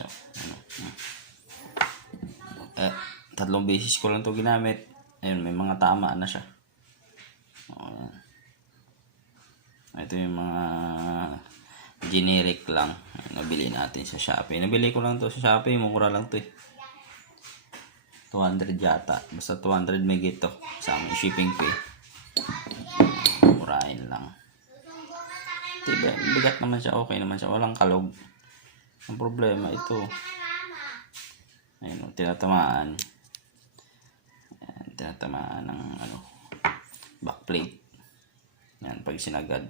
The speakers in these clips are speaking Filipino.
So, ano, hmm. eh, tatlong beses ko lang to ginamit. Ayun, may mga tama na siya. O, ayan. Ito yung mga generic lang. Nabili natin sa Shopee. Nabili ko lang to sa Shopee. Mura lang to eh. 200 yata. Basta 200 may gito. Kasama yung shipping fee. Murahin lang. Diba, bigat naman siya. Okay naman siya. Walang kalog. Ang problema ito. Ayun, oh, tinatamaan. Ayan, tinatamaan ng ano, backplate. Yan, pag sinagad.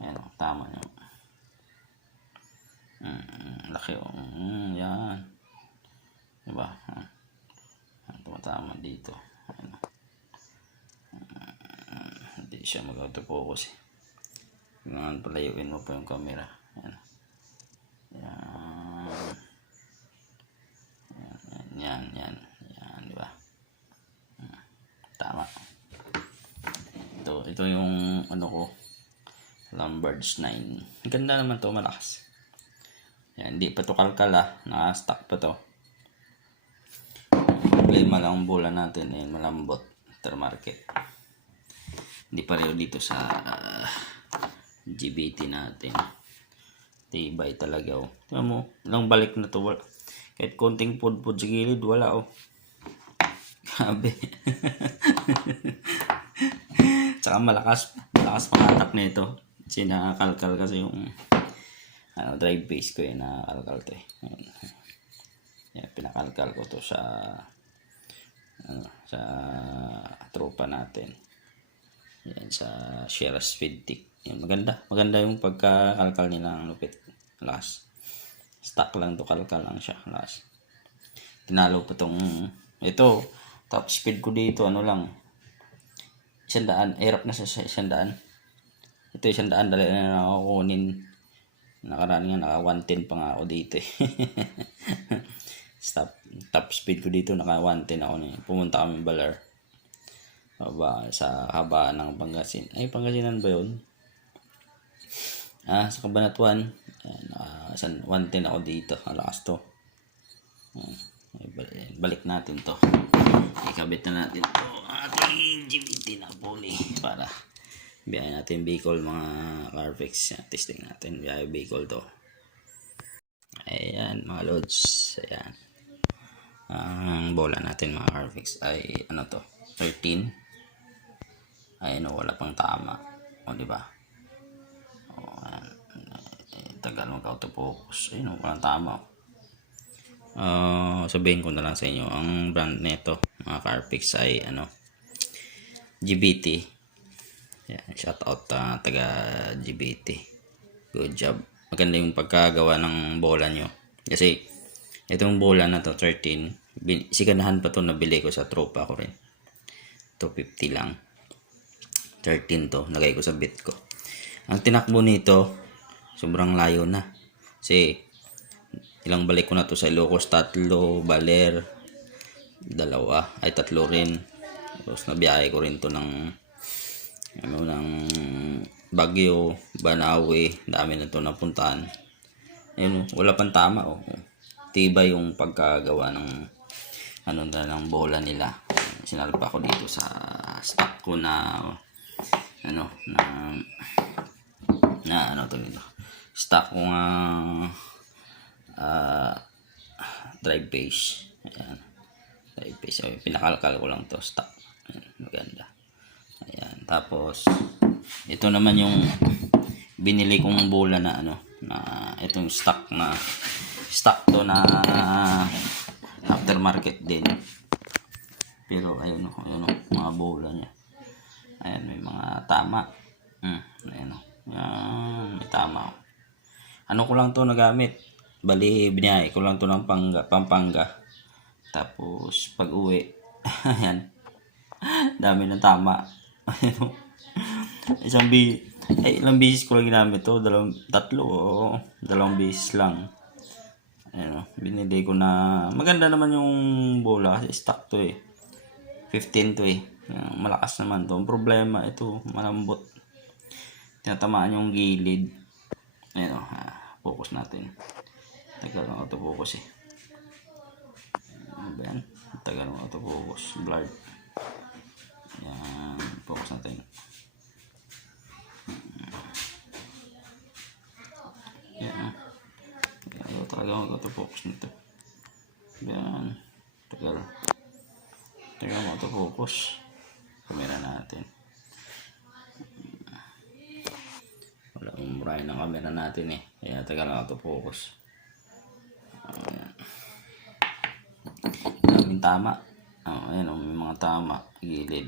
Ayan, oh, tama niya. Mm, laki oh. Mm, yan. Diba? Ah. Ah, tumatama dito. Ayan. Mm, hindi siya mag-autofocus eh. Kailangan palayuin mo pa yung camera. Ayan. Yan. Yan, yan, yan. Yan, di ba? Hmm, Tama. Ito, ito yung ano ko. Lombards 9. Ganda naman to, malakas. Yan, hindi pa to kalkal ah. Naka-stock pa to. Problema lang ang bola natin. Ayan, malambot. Aftermarket. Hindi pareho dito sa ah, GBT natin. Tibay talaga oh. Tingnan mo, ilang balik na to. Wala. Kahit konting pudpud sa gilid, wala oh. Grabe. Tsaka malakas, malakas pangatak nito. Kasi nakakalkal kasi yung ano, drive base ko eh, nakakalkal to eh. Yan, pinakalkal ko to sa ano, sa tropa natin. Yan, sa Share Speed Tick. Yan, maganda. Maganda yung pagkakalkal nila ang lupit. Lakas. Stock lang to, kalkal lang siya. Lakas. Tinalo pa tong, ito, top speed ko dito, ano lang, isang daan. Hirap na sa sa isang. Ito isang daan, dali na nakakunin. Nakaraan nga, naka 110 pa nga ako dito eh. Stop, top speed ko dito, naka 110 ako niya. Pumunta kami Balar. Baba, sa haba ng Pangasinan. Ay, Pangasinan ba yun? Ah, sa Kabanatuan. Ayan, sa 110 ako dito. Ang lakas to. Ayan, ay, bal- balik natin to. Ikabit na natin to. GBT na pulley. Para biyahe natin Bicol mga Carfix. Testing natin. Biyahe Bicol to. Ayan, mga loads. Ayan. Ang bola natin mga Carfix ay ano to? 13. Ayan o, wala pang tama. O, di ba? O, ayan. Eh, tagal mag-autofocus. Ayun o, walang tama. Ah, sabihin ko na lang sa inyo, ang brand nito, mga Carpix ay ano, GBT. Yan, shout out ah, taga GBT. Good job. Maganda yung pagkagawa ng bola nyo. Kasi, itong bola na to, 13, bin, siganahan pa to nabili ko sa tropa ko rin. 250 lang. 13 to, nagay ko sa bit ko. Ang tinakbo nito, sobrang layo na. Kasi, ilang balik ko na to sa Ilocos, tatlo, Baler, dalawa, ay tatlo rin. Tapos nabiyahe ko rin to ng, ano, ng Baguio, Banawe, dami na to napuntahan. Ayun, oh, wala pang tama, oh. Tiba yung pagkagawa ng, ano na, ng bola nila. Sinalpa ko dito sa stock ko na, ano, na, na, ano to dito. Stock ko nga, ah drive base. Ayan. Drive base. Ay, pinakalkal ko lang to stock. Maganda. Ayan. Tapos, ito naman yung binili kong bola na ano, na itong stock na stock to na aftermarket din. Pero ayun oh, ayun oh, mga bola niya. Ayan, may mga tama. Hmm, ayun oh. Yan, may tama. oh. Ano ko lang to nagamit? Bali, biniyahe ko lang to ng pangga, Pampanga. Tapos, pag uwi, ayan, dami ng tama. Oh. Isang bi, ay, ilang bisis ko lang ginamit to, dalawang, tatlo, oo. dalawang bisis lang. Ayan, oh. binili ko na, maganda naman yung bola kasi stock to eh. 15 to eh. Malakas naman to. Ang problema, ito, malambot. Tinatamaan yung gilid. Ayan o, ah, focus natin. Tagal ng autofocus eh. Ano ba yan? Tagal ng autofocus. Blurred. Yan. Focus natin. Yan. Yan. Ayaw talaga mag autofocus nito. Yan. Tagal. Tagal ng autofocus. Kamera natin. Wala akong murahin ng camera natin eh. Kaya tagal ng autofocus. Ayan. Daming tama. Oh, ayan, oh, may mga tama. Gilid.